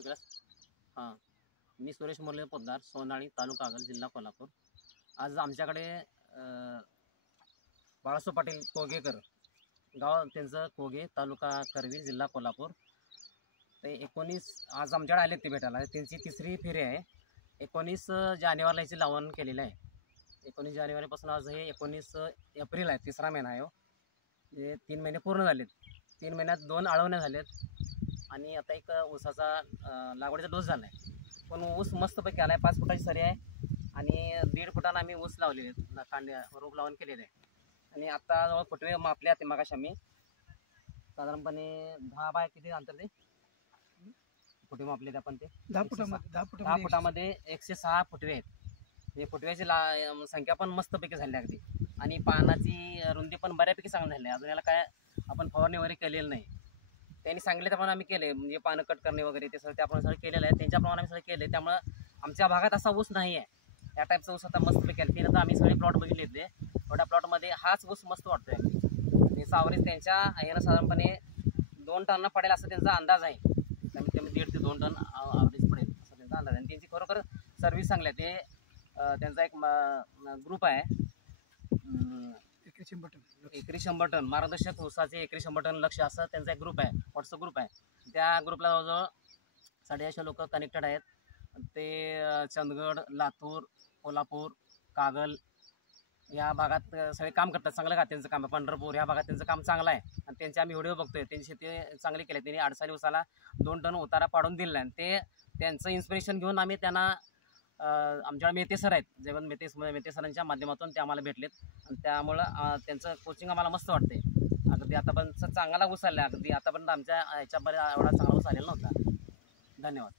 हां, मी सुरेश मुरली पोद्दार, सोनाळी, तालुका कागल, जिल्हा कोल्हापूर. आज आमच्याकडे बाळासाहेब पाटील कोगेकर, गाव त्यांचं कोगे, तालुका करवीर, जिल्हा कोल्हापूर. ते 19 आज आमच्याकडे आले ते भेटायला. त्यांची तिसरी फेरी आहे. 19 जानेवारीला याची लावण केलेलं आहे. 19 जानेवारीपासून आज हे 19 एप्रिल आहे, तिसरा महिना आहे. हे 3 महिने पूर्ण झालेत. 3 महिन्यात 2 आळवण्या झाल्यात आणि आता एक ऊसाचा लागवडीचा डोस झाला आहे. पण ऊस मस्तपैकी आला आहे. 5 फुटाची सरी आहे आणि 1.5 फुटानं आम्ही ऊस लावलेले आहेत, कांड्या रोप लावून केलेले आहे. आणि आता जवळ फुटवे मापले आहेत मगाशी आम्ही, साधारणपणे 10 बाय किती अंतर ते फुटवे मापले आपण ते 10 फुटामध्ये 106 फुटवे आहेत. हे फुटव्याची संख्या पण मस्तपैकी झाली अगदी, आणि पानाची रुंदी पण बऱ्यापैकी चांगली झाली आहे. अजून याला काय आपण फवारणी वगैरे केलेलं नाही. त्यांनी सांगितले त्याप्रमाणे आम्ही केले, म्हणजे पानं कट करणे वगैरे ते सगळं त्याप्रमाणे सगळं केलेलं आहे. त्यांच्याप्रमाणे आम्ही सगळं केले. त्यामुळं आमच्या भागात असा ऊस नाही आहे. त्या टाईपचा ऊस आता मस्तपैकी आहे. तिनं तर आम्ही सगळे प्लॉट बघितले होते. एवढ्या प्लॉटमध्ये हाच ऊस मस्त वाटतोय. आणि सावरीच त्यांच्या यानं साधारणपणे 2 टन पडेल असं त्यांचा अंदाज आहे. कमीत कमी 1.5 ते 2 टन ॲव्हरेज पडेल असा त्यांचा अंदाज आहे. आणि त्यांची खरोखर सर्व्हिस चांगली आहे. ते त्यांचा एक ग्रुप आहे, एकरी 100 टन मार्गदर्शक ऊसाचे एकरी 100 टन लक्ष असं त्यांचा एक ग्रुप आहे, व्हॉट्सअप ग्रुप आहे. त्या ग्रुपला जवळजवळ 850 लोक कनेक्टेड आहेत. ते चंदगड, लातूर, कोल्हापूर, कागल या भागात सगळे काम करतात. चांगलं का त्यांचं काम आहे. पंढरपूर या भागात त्यांचं काम चांगलं आहे. आणि त्यांचे आम्ही व्हिडिओ बघतोय. त्यांची शेती चांगली केली. त्यांनी 8 साली ऊसाला 2 टन उतारा पाडून दिलेला आहे. ते त्यांचं इन्स्पिरेशन घेऊन आम्ही त्यांना आमच्याकडे मेहते सर आहेत, जेवण मेहते सरांच्या माध्यमातून ते आम्हाला भेटलेत. आणि त्यामुळं त्यांचं कोचिंग आम्हाला मस्त वाटते. अगदी आतापर्यंत चांगला ऊस आला. अगदी आतापर्यंत आमच्या ह्याच्यापर्यंत एवढा चांगला ऊस आलेला नव्हता. धन्यवाद.